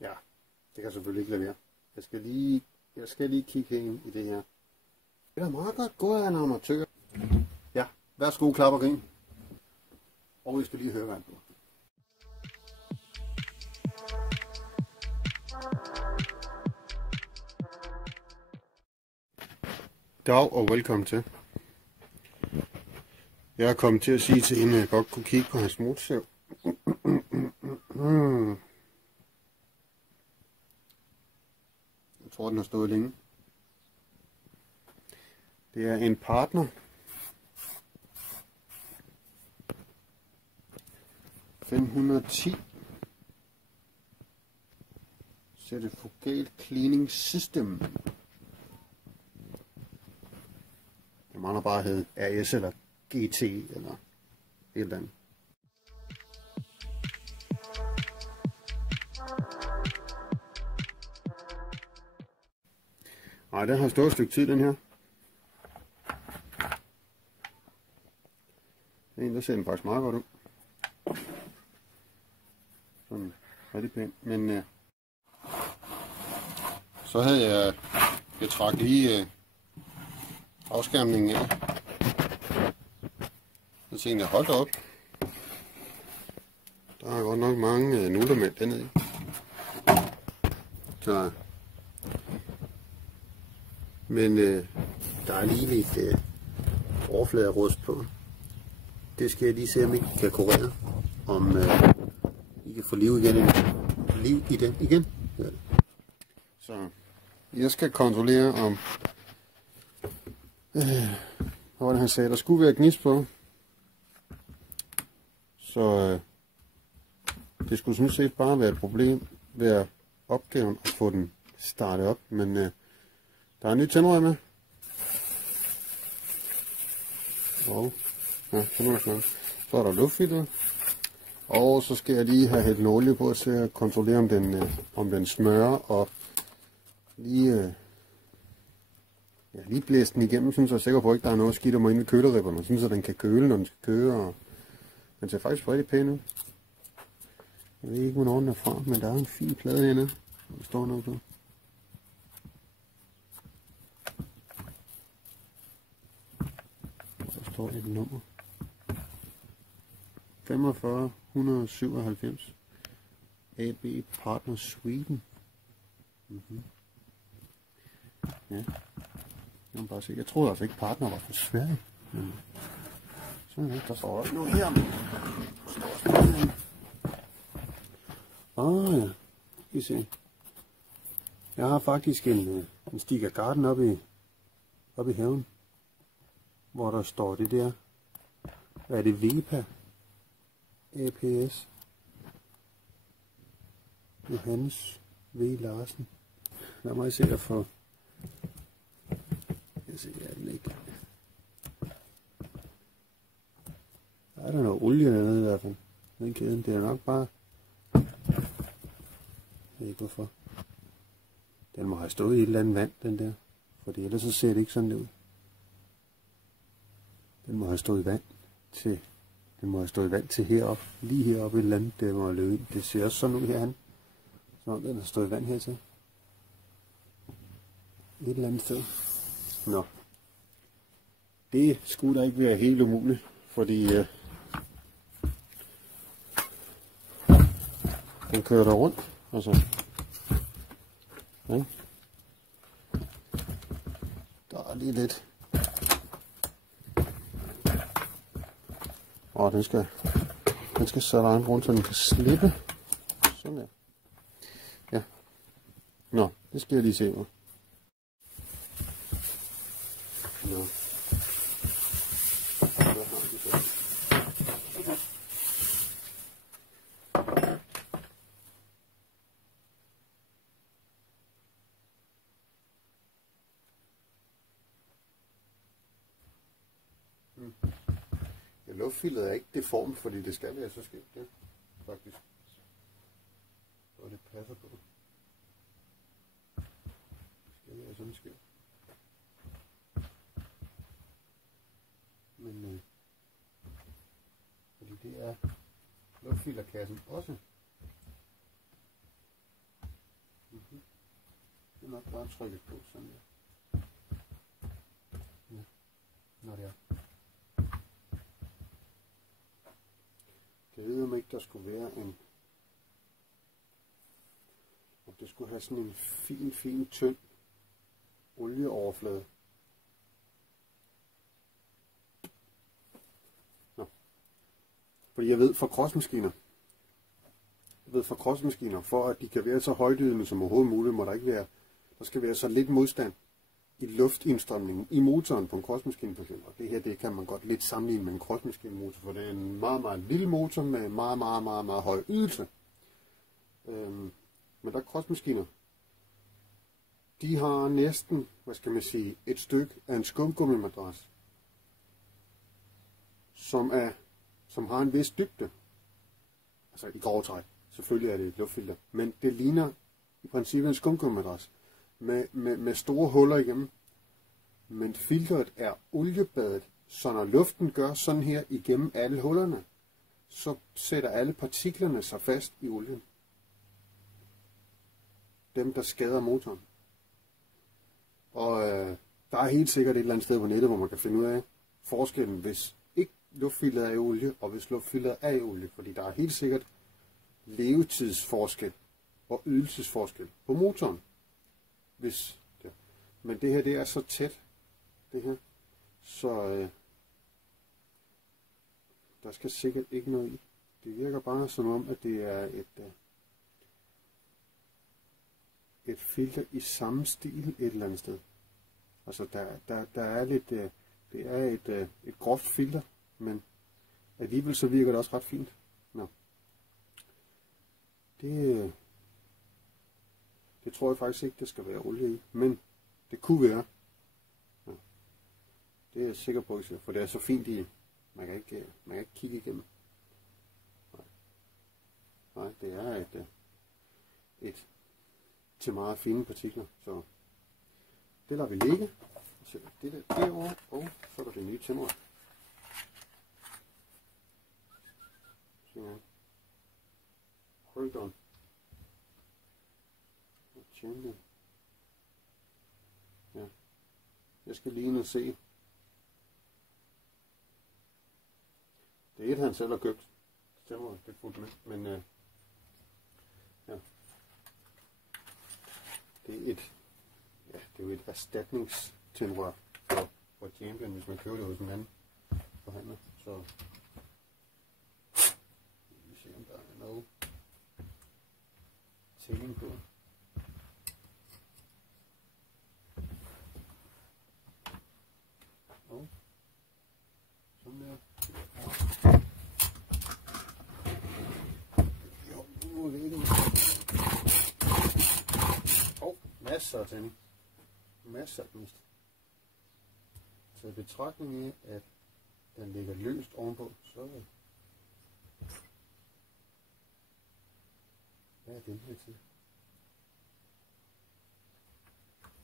Ja, det kan selvfølgelig ikke lade være. Jeg skal lige kigge ind i det her. Det er meget godt gået af en amatør. Ja, værsgo, klap og grin. Og jeg skal lige høre, hvad han gør. Dag og velkommen til. Jeg er kommet til at sige til hende, at jeg godt kunne kigge på hans motorsav. Jeg tror, den har stået længe. Det er en Partner 510 Centrifugal Cleaning System. Det mangler bare at hedde RS eller GT eller et eller andet. Nej, den har stået et stykke tid, den her. Der ser den faktisk meget godt ud. Sådan rigtig pænt. Men så havde jeg trak lige afskærmningen af. Så tænkte jeg, hold da op. Der er godt nok mange nullermænd dernede i. Så. Men der er lige lidt overfladerust på. Det skal jeg lige se, om I kan kurere. Om I kan få liv i den igen. Ja. Så jeg skal kontrollere om hvad var det han sagde, der skulle være gnist på. Så det skulle sådan set bare være et problem, være opgaven at få den startet op. Men der er en ny tændrør med. Og ja, så er der luftfilter. Og så skal jeg lige have hældt olie på til at kontrollere om den smører og lige blæse den igennem, så jeg er sikker på, at ikke der er noget skidt om inde i køleripperne, så den kan køle, når den skal køre. Og den ser faktisk rigtig pæn ud. Jeg ved ikke, hvornår den er fra, men der er en fin plade hernede. Der står noget på. Der står et nummer. 45197. AB Partner Sweden. Ja. Bare se. Jeg troede altså ikke Partner var fra Sverige. Men sådan er det. Der står også noget her. Ja. I se. Jeg har faktisk en Stiga Garden oppe i haven. Hvor der står det der. Hvad er det? Vepa APS. Johannes V. Larsen. Lad mig se at få. Jeg ser den ikke. Der er der noget olie dernede i hvert fald. Den kæden, det er nok bare. Jeg ved ikke hvorfor. Den må have stået i et eller andet vand, den der. Fordi ellers så ser det ikke sådan ud. Den må have stået i vand til. Den må have stået i vand til heroppe. Lige heroppe et eller andet, det må løbe. Det ser også sådan ud herhen. Som om den har stået i vand hertil. Et eller andet sted. Nå. Det skulle da ikke være helt umuligt, fordi den kører der rundt, altså. Ja. Der er lige lidt. Og den skal så langt rundt, så den kan slippe. Sådan der. Ja. Nå, det skal jeg lige se på. Nå. Luftfilteret er ikke deformt, fordi det skal være så skævt, ja, faktisk. Og det passer på. Det skal være sådan skævt. Men fordi det er luftfilterkassen også. skal nok bare trykke på sådan der. Ja, når det er. Jeg ved om ikke der skulle være en, om det skulle have sådan en fin tynd olieoverflade. Nå. Fordi jeg ved fra krosmaskiner, for at de kan være så højdydende som overhovedet muligt, må der skal være så lidt modstand i luftindstrømningen i motoren på en crossmaskine for eksempel. Det her, det kan man godt lidt sammenligne med en crossmaskinemotor, for det er en meget lille motor med meget høj ydelse. Men der er crossmaskiner, de har næsten, et stykke af en skumgummimadras, som har en vis dybde. Altså i grove træk. Selvfølgelig er det et luftfilter, men det ligner i princippet en skumgummimadras med store huller igennem. Men filteret er oliebadet, så når luften gør sådan her igennem alle hullerne, så sætter alle partiklerne sig fast i olien. Dem, der skader motoren. Og der er helt sikkert et eller andet sted på nettet, hvor man kan finde ud af forskellen, hvis ikke luftfilteret er i olie, og hvis luftfilteret er i olie. Fordi der er helt sikkert levetidsforskel og ydelsesforskel på motoren. Men det her, det er så tæt, det her, så der skal sikkert ikke noget i. Det virker bare som om, at det er et filter i samme stil et eller andet sted. Altså der er lidt, det er et groft filter, men alligevel så virker det også ret fint. Nå. Det tror jeg faktisk ikke, det skal være olie i, men det kunne være. Ja. Det er jeg sikker på, for det er så fint i, man kan ikke kigge igennem. Nej, det er et til meget fine partikler, så det lader vi ligge. Så sætter det der derovre, og så er der det nye tænder. Så hold on. Ja. Jeg skal lige nu se. Det er et, han selv har købt. Stemmer, det er fuldt med. Men ja. Det er jo et erstatningstændrør for Champion, hvis man køber det hos en anden forhandler. Så vi ser, om der er noget tælling på. Sådan der. Jo, nu er det. Masser af tænding. Masser af gnist. Så i betragtning af, at den ligger løst ovenpå, så hvad er den her til?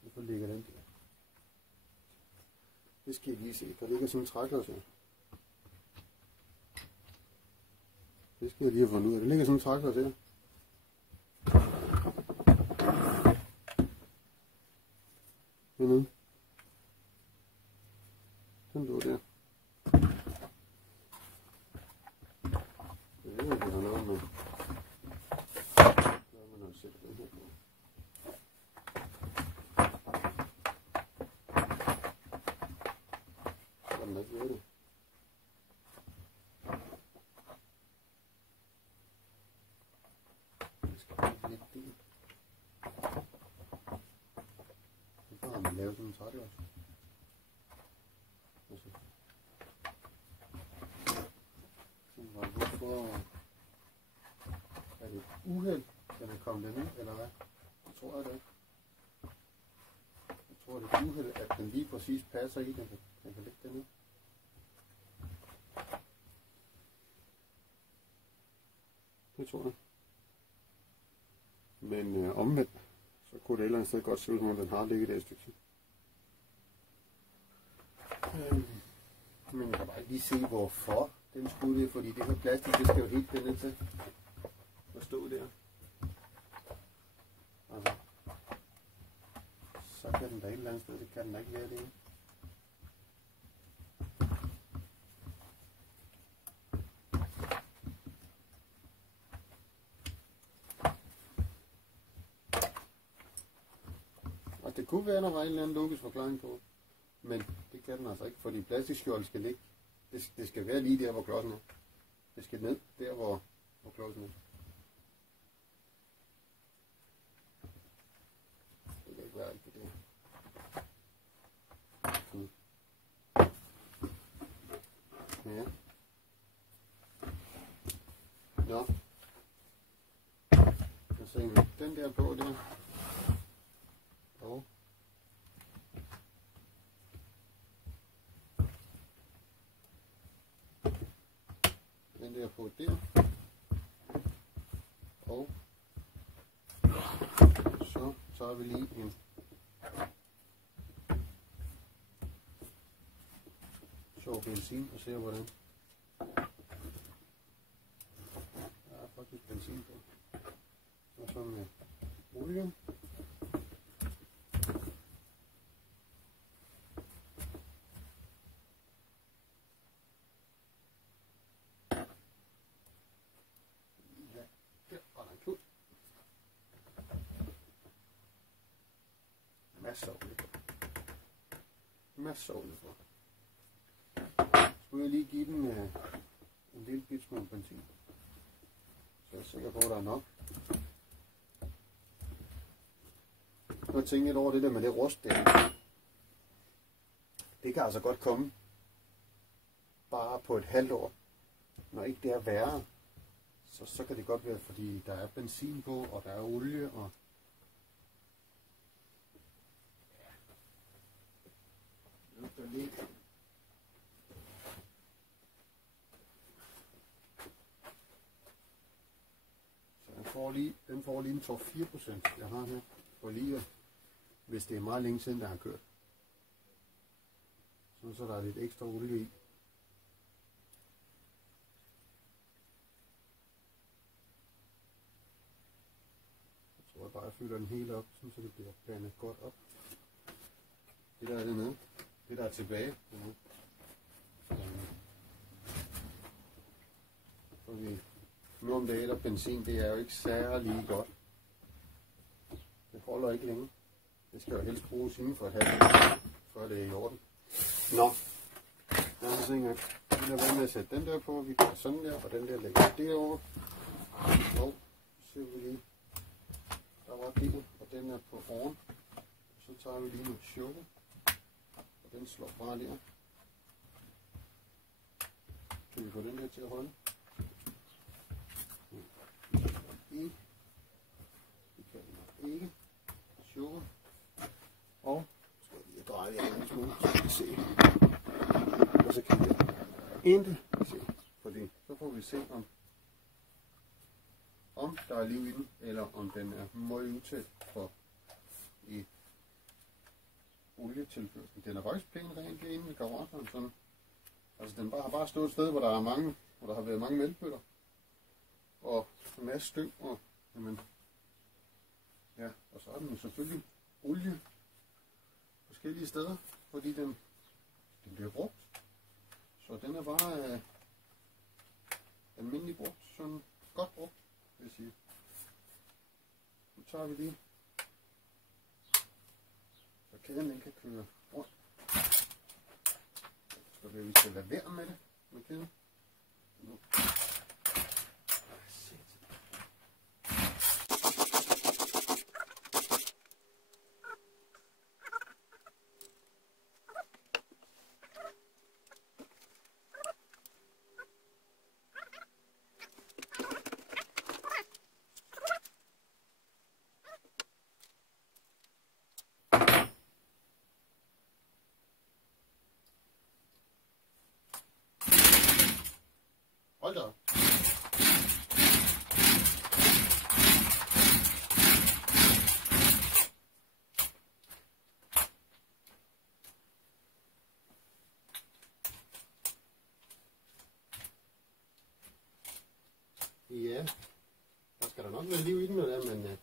Hvorfor ligger den der? Det skal I lige se. Der ligger sådan en træklods her. Det skal jeg lige have fundet ud af. Der ligger sådan en træklods her. Hernede. Den lå der. Det er jo, det har noget med. Der må man sætte den her på. Sådan er det. Jeg skal have lidt del. Så har man lavet sådan en træk også. Hvorfor er det et uheld, den er kommet derned, eller hvad? Det tror jeg det ikke. Jeg tror det er et uheld, at den lige præcis passer i, den kan ligge dernede. Det tror jeg. Men omvendt, så kunne det et eller andet sted godt se ud, som om den har ligget der et stykke tid. Men jeg kan bare ikke lige se, hvorfor den skulle det, fordi det her plastik, det skal jo helt ned til at stå der. Altså, kan den da et eller andet sted, det kan den da ikke være det. Og det kunne være, der var en eller anden logisk forklaring på, men det kan den altså ikke, fordi plastikskjold skal ligge. Det skal være lige der, hvor klodsen er. Det skal ned der, hvor klodsen er. Det kan ikke være rigtigt det. Ja. Nå. Så sætter vi den der på der. Og den der på der. Og så tager vi lige en sjov benzin og ser hvordan. Der er faktisk benzin på. Og så med olie. Masser af olie for. Skulle jeg lige give den en lille bit smule benzin. Så jeg er sikker på, at der er nok. Nu tænker jeg over det der med det rust der. Det kan altså godt komme bare på et halvt år. Når ikke det er værre, så kan det godt være, fordi der er benzin på, og der er olie, og lidt. Så den får lige en 4%, jeg har her på liter, hvis det er meget længe siden, der har kørt. Så der er lidt ekstra olie i. Jeg tror bare, jeg fylder den hele op, så det bliver blandet godt op. Det der er dernede. Det der er tilbage. Fordi nu om dagen, der benzin, det er jo ikke særlig godt. Det holder ikke længe. Det skal jo helst bruges inden for et halvt år, før det er i orden. Nå, jeg vil tænke, at vi lader være med at sætte den der på. Vi gør sådan der, og den der lægger derovre. Og så ser vi lige, der var det, og den er på oven. Så tager vi lige noget sugar. Den slår bare der. Kan vi få den der til at holde? Ikke. Det kan vi nok ikke. Sugar. Og skal jeg lige dreje det en lille smule, så kan vi se. Og så kan vi ikke se. Fordi så får vi se, om der er liv i den, eller om den er meget utæt for i olietilførsel. Den er faktisk pænt rent inde ved karoteren, sådan. Altså den har bare stået et sted, hvor der har været mange mælkebøtter. Og en masse støv, og jamen, ja, og så er den selvfølgelig olie forskellige steder, fordi den bliver brugt. Så den er bare almindelig brugt, sådan godt brugt, vil jeg sige. Nu tager vi lige, så kæden den kan køre rundt. Så vi skal lade være med det med kæden. Nu. Hold da. Ja, der skal der nok være liv i den, men